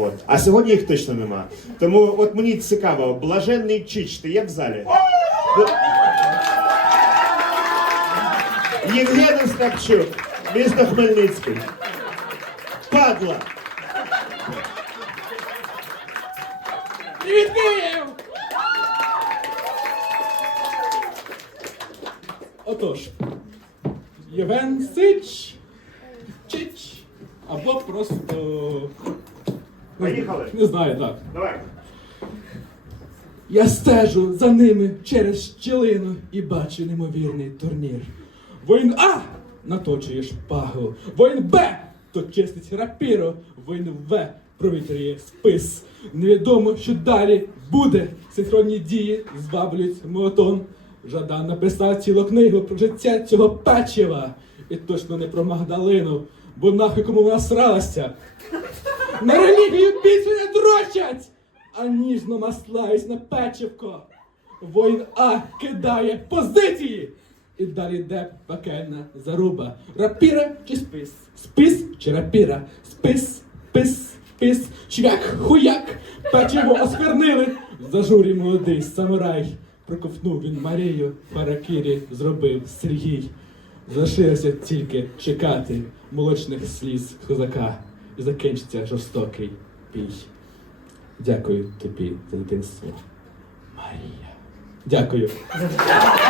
От. А сьогодні їх точно нема. Тому от мені цікаво, блаженний Чич, ти є в залі? Ну, Євген Остапчук, місто Хмельницький. Падла! Привіт, Київ! Отож, Євген Сич, Чич, або просто. Поїхали. Не знаю, так. Давай. Я стежу за ними через щілину і бачу неймовірний турнір. Воїн А наточує шпагу. Воїн Б то чистить рапіру. Воїн В провітрює спис. Невідомо, що далі буде. Синхронні дії зваблюють мотон. Жадан написав цілу книгу про життя цього печива. І точно не про Магдалину, бо нахуй кому вона сралася. На релігію більше не дрочать, а ніжно маслаюсь на печивко. Воїн А кидає позиції. І далі йде пекельна заруба. Рапіра чи спис? Спис чи рапіра? Спис, пис, пис, чвяк, хуяк, печиво осквернили. Зажурі молодий самурай. Проковтнув він Марію, Паракірі зробив Сергій. Залишилося тільки чекати молочних сліз козака і закінчиться жорстокий бій. Дякую тобі за дитинство, Марія. Дякую.